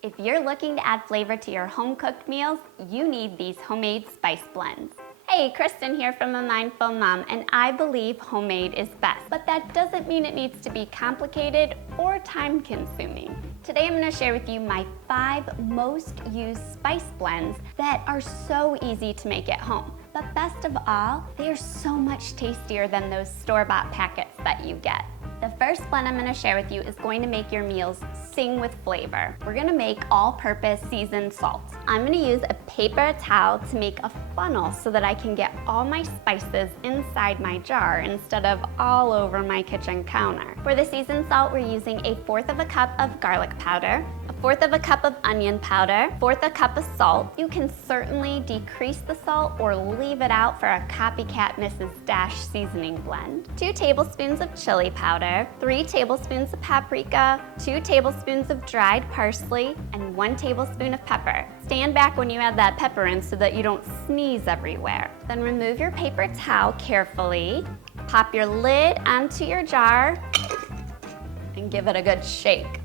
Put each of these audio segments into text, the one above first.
If you're looking to add flavor to your home-cooked meals, you need these homemade spice blends. Hey, Kristen here from A Mindful Mom, and I believe homemade is best, but that doesn't mean it needs to be complicated or time-consuming. Today I'm going to share with you my 5 most used spice blends that are so easy to make at home. But best of all, they are so much tastier than those store-bought packets that you get. The first blend I'm going to share with you is going to make your meals sing with flavor. We're going to make all-purpose seasoned salt. I'm going to use a paper towel to make a funnel so that I can get all my spices inside my jar instead of all over my kitchen counter. For the seasoned salt, we're using 1/4 cup of garlic powder, 1/4 cup of onion powder, 1/4 cup of salt. You can certainly decrease the salt or leave it out for a copycat Mrs. Dash seasoning blend. 2 tablespoons of chili powder, 3 tablespoons of paprika, 2 tablespoons of dried parsley, and 1 tablespoon of pepper. Stand back when you add that pepper in so that you don't sneeze everywhere. Then remove your paper towel carefully, pop your lid onto your jar, and give it a good shake.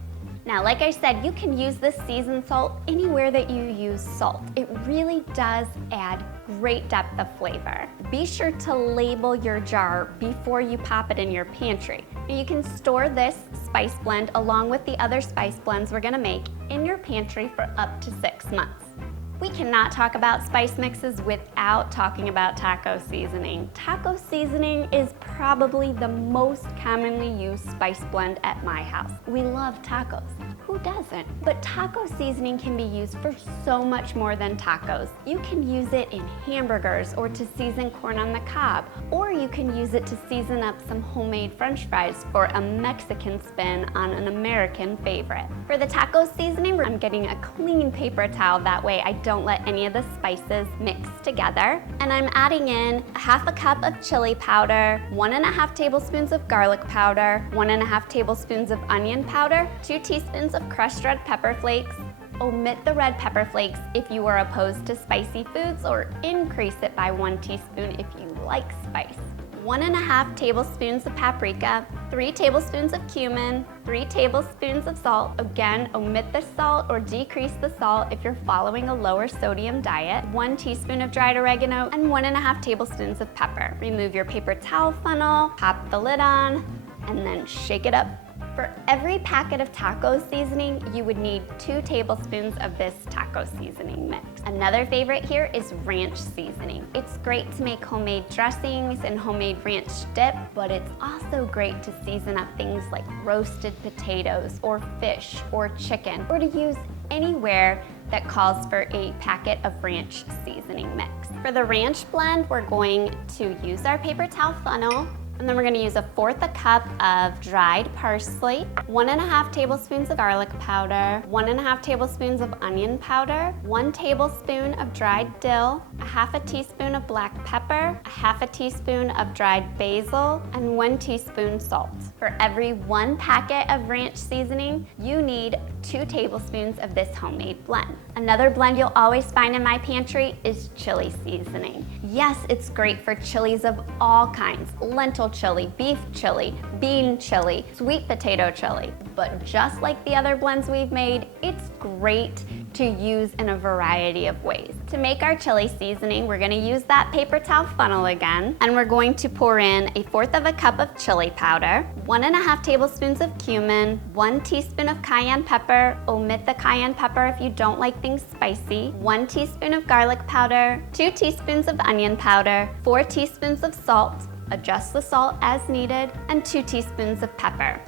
Now, like I said, you can use this seasoned salt anywhere that you use salt. It really does add great depth of flavor. Be sure to label your jar before you pop it in your pantry. Now, you can store this spice blend along with the other spice blends we're gonna make in your pantry for up to 6 months. We cannot talk about spice mixes without talking about taco seasoning. Taco seasoning is probably the most commonly used spice blend at my house. We love tacos. Who doesn't? But taco seasoning can be used for so much more than tacos. You can use it in hamburgers or to season corn on the cob, or you can use it to season up some homemade French fries for a Mexican spin on an American favorite. For the taco seasoning, I'm getting a clean paper towel. That way I don't let any of the spices mix together. And I'm adding in 1/2 cup of chili powder, 1.5 tablespoons of garlic powder, 1.5 tablespoons of onion powder, 2 teaspoons of crushed red pepper flakes. Omit the red pepper flakes if you are opposed to spicy foods, or increase it by 1 teaspoon if you like spice. 1.5 tablespoons of paprika, 3 tablespoons of cumin, 3 tablespoons of salt. Again, omit the salt or decrease the salt if you're following a lower sodium diet. 1 teaspoon of dried oregano, and 1.5 tablespoons of pepper. Remove your paper towel funnel, pop the lid on, and then shake it up. For every packet of taco seasoning, you would need 2 tablespoons of this taco seasoning mix. Another favorite here is ranch seasoning. It's great to make homemade dressings and homemade ranch dip, but it's also great to season up things like roasted potatoes or fish or chicken, or to use anywhere that calls for a packet of ranch seasoning mix. For the ranch blend, we're going to use our paper towel funnel, and then we're going to use 1/4 cup of dried parsley, 1.5 tablespoons of garlic powder, 1.5 tablespoons of onion powder, 1 tablespoon of dried dill, 1/2 teaspoon of black pepper, 1/2 teaspoon of dried basil, and 1 teaspoon salt. For every 1 packet of ranch seasoning, you need 2 tablespoons of this homemade blend. Another blend you'll always find in my pantry is chili seasoning. Yes, it's great for chilies of all kinds: lentil chili, beef chili, bean chili, sweet potato chili. But just like the other blends we've made, it's great to use in a variety of ways. To make our chili seasoning, we're gonna use that paper towel funnel again, and we're going to pour in 1/4 cup of chili powder, 1.5 tablespoons of cumin, 1 teaspoon of cayenne pepper. Omit the cayenne pepper if you don't like things spicy. 1 teaspoon of garlic powder, 2 teaspoons of onion powder, 4 teaspoons of salt. Adjust the salt as needed, and 2 teaspoons of pepper.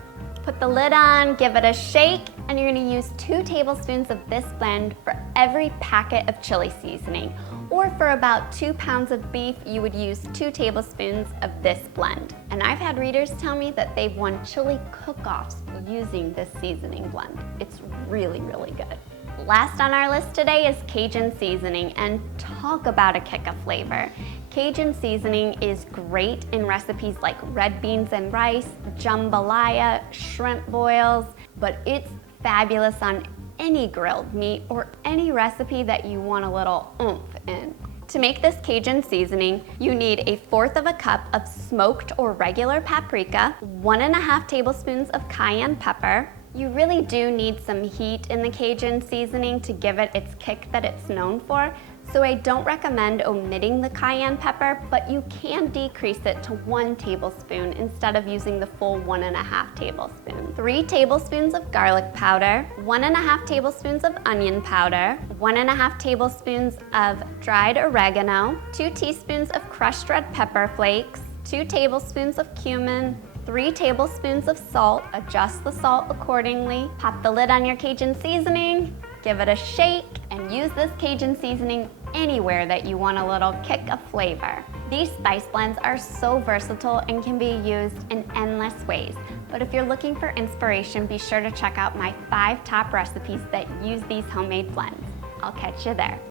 Put the lid on, give it a shake, and you're gonna use 2 tablespoons of this blend for every packet of chili seasoning. Or for about 2 pounds of beef, you would use 2 tablespoons of this blend. And I've had readers tell me that they've won chili cook-offs using this seasoning blend. It's really, really good. Last on our list today is Cajun seasoning, and talk about a kick of flavor. Cajun seasoning is great in recipes like red beans and rice, jambalaya, shrimp boils, but it's fabulous on any grilled meat or any recipe that you want a little oomph in. To make this Cajun seasoning, you need 1/4 cup of smoked or regular paprika, 1.5 tablespoons of cayenne pepper, You really do need some heat in the Cajun seasoning to give it its kick that it's known for, so I don't recommend omitting the cayenne pepper, but you can decrease it to 1 tablespoon instead of using the full 1.5 tablespoons. 3 tablespoons of garlic powder, 1.5 tablespoons of onion powder, 1.5 tablespoons of dried oregano, 2 teaspoons of crushed red pepper flakes, 2 tablespoons of cumin, 3 tablespoons of salt, adjust the salt accordingly. Pop the lid on your Cajun seasoning, give it a shake, and use this Cajun seasoning anywhere that you want a little kick of flavor. These spice blends are so versatile and can be used in endless ways. But if you're looking for inspiration, be sure to check out my 5 top recipes that use these homemade blends. I'll catch you there.